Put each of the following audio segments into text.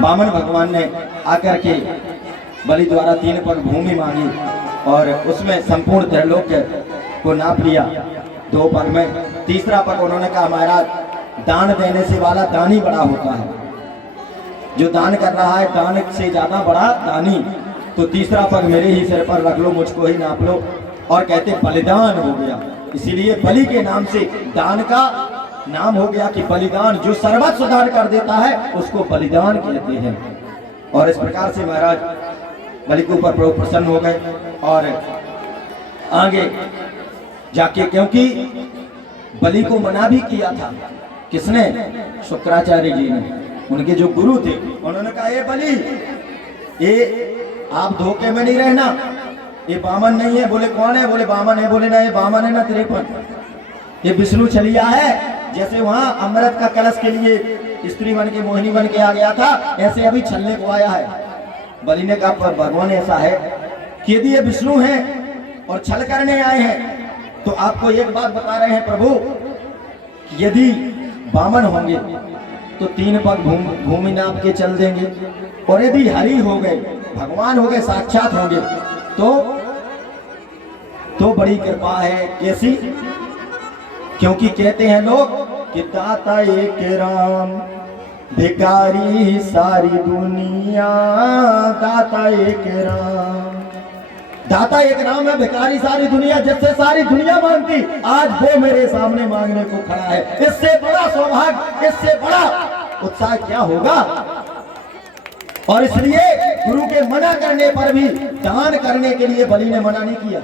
वामन भगवान ने आकर के बलि द्वारा 3 पग भूमि मांगी और उसमें संपूर्ण त्रैलोक्य को नाप लिया 2 पग में। तीसरा पग उन्होंने कहा महाराज, दान देने से वाला दानी बड़ा होता है, जो दान कर रहा है दान से ज्यादा बड़ा दानी, तो तीसरा पग मेरे ही सिर पर रख लो, मुझको ही नाप लो। और कहते बलिदान हो गया, इसीलिए बलि के नाम से दान का नाम हो गया कि बलिदान, जो सर्वस्व दान कर देता है उसको बलिदान कहते हैं। और इस प्रकार से महाराज बलि के ऊपर प्रभु प्रसन्न हो गए और आगे जाके, क्योंकि बलि को मना भी किया था किसने? शुक्राचार्य जी ने, उनके जो गुरु थे। उन्होंने कहा ये बलि, ये आप धोखे में नहीं रहना, ये बामन नहीं है। बोले कौन है? बोले बामन है। बोले ना ये बामन है ना 53, ये विष्णु छलिया है। जैसे वहां अमृत का कलश के लिए स्त्री बन के मोहिनी बन के आ गया था, ऐसे अभी छलने को आया है। बलि ने कहा पर भगवान ऐसा है कि यदि ये विष्णु हैं और छल करने आए हैं तो आपको एक बात बता रहे हैं प्रभु, यदि बामन होंगे तो 3 पग भूमि नाप के चल देंगे, और यदि हरि हो गए, भगवान हो गए, साक्षात होंगे तो बड़ी कृपा है। कैसी? क्योंकि कहते हैं लोग कि दाता एक राम, भिखारी सारी दुनिया, दाता एक राम। दाता एक राम है, भिखारी सारी दुनिया। जिससे सारी दुनिया मांगती, आज वो मेरे सामने मांगने को खड़ा है। इससे बड़ा सौभाग्य, इससे बड़ा उत्साह क्या होगा? और इसलिए गुरु के मना करने पर भी दान करने के लिए बलि ने मना नहीं किया।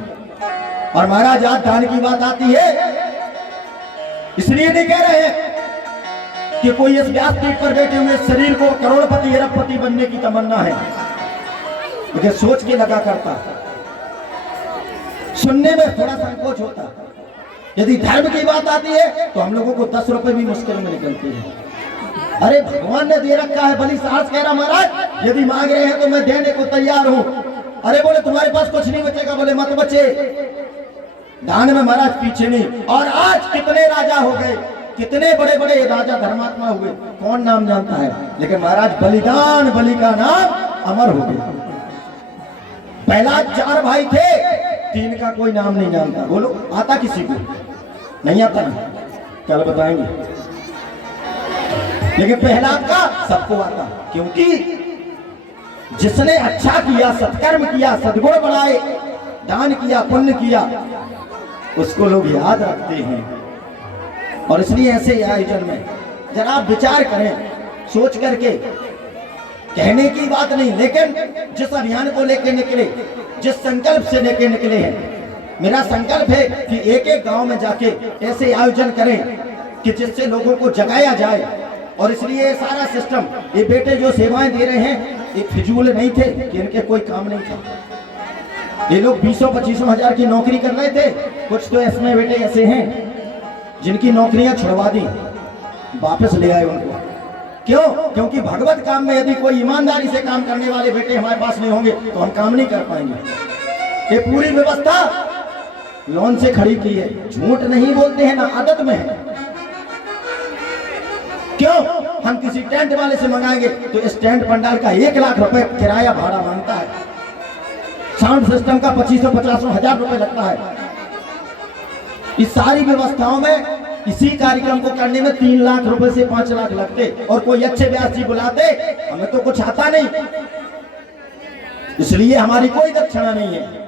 और महाराज आज दान की बात आती है, इसलिए नहीं कह रहे हैं कि कोई इस व्यासपीठ पर बैठे हुए शरीर को करोड़पति अरबपति बनने की तमन्ना है, लेकिन सोच के लगा करता, सुनने में थोड़ा संकोच होता। यदि धर्म की बात आती है तो हम लोगों को 10 रुपए भी मुश्किल में निकलते हैं। अरे भगवान ने दे रखा है। बलि साहस कह रहा महाराज यदि मांग रहे हैं तो मैं देने को तैयार हूं। अरे बोले तुम्हारे पास कुछ नहीं बचेगा। बोले मत बचे, दान में महाराज पीछे नहीं। और आज कितने राजा हो गए, कितने बड़े बड़े राजा धर्मात्मा हुए, कौन नाम जानता है? लेकिन महाराज बलिदान, बलि का नाम अमर हो गया। पहला 4 भाई थे, 3 का कोई नाम नहीं जानता। बोलो आता किसी को? नहीं आता ना, कल बताएंगे। लेकिन पहला का सबको आता, क्योंकि जिसने अच्छा किया, सत्कर्म किया, सद्गुण बनाए, दान किया, पुण्य किया, उसको लोग याद रखते हैं। और इसलिए ऐसे आयोजन में जरा आप विचार करें, सोच करके, कहने की बात नहीं, लेकिन जिस अभियान को लेकर निकले, जिस संकल्प से लेकर निकले हैं, मेरा संकल्प है कि एक एक गांव में जाके ऐसे आयोजन करें कि जिससे लोगों को जगाया जाए। और इसलिए सारा सिस्टम, ये बेटे जो सेवाएं दे रहे हैं ये फिजूल नहीं थे कि इनके कोई काम नहीं था। ये लोग 20-25 हजार की नौकरी कर रहे थे। कुछ तो इसमें बेटे ऐसे हैं जिनकी नौकरियां छुड़वा दी, वापस ले आए उनको। क्यों? क्योंकि भगवत काम में यदि कोई ईमानदारी से काम करने वाले बेटे हमारे पास नहीं होंगे तो हम काम नहीं कर पाएंगे। ये पूरी व्यवस्था लोन से खड़ी की है, झूठ नहीं बोलते हैं ना, आदत में है। क्यों? हम किसी टेंट वाले से मंगाएंगे तो इस टेंट पंडाल का 1 लाख रुपए किराया भाड़ा मांगता है, साउंड सिस्टम का 2500-50 हजार रुपए लगता है। इस सारी व्यवस्थाओं में इसी कार्यक्रम को करने में 3 लाख रुपए से 5 लाख लगते, और कोई अच्छे व्यास जी बुलाते, हमें तो कुछ आता नहीं, इसलिए हमारी कोई दक्षिणा नहीं है।